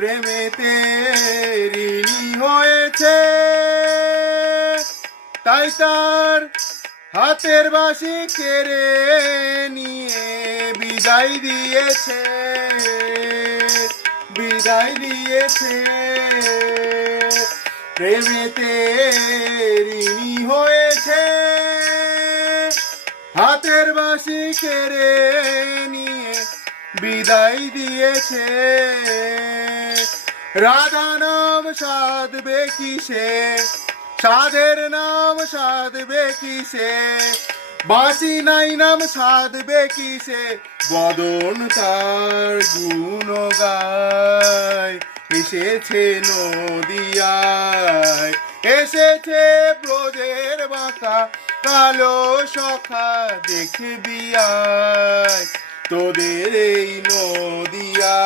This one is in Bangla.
প্রেমেতে ঋণী হয়েছে, তাই তার হাতের বাঁশি কেড়ে নিয়ে বিদায় দিয়েছে, বিদায় দিয়েছে। প্রেমেতে ঋণী হয়েছে, হাতের বাঁশি কেড়ে নিয়ে বিদায় দিয়েছে। রাধা নাম সাধবে কিসে, সাধের নাম সাধবে কিসে, বাঁশি নাই নাম সাধবে কিসে, বদন তার গুণ গায়। এসেছে নদিয়ায়, এসেছে ব্রজের বাঁকা কালো সখা, দেখবি আয় তোদের এই নদিয়া।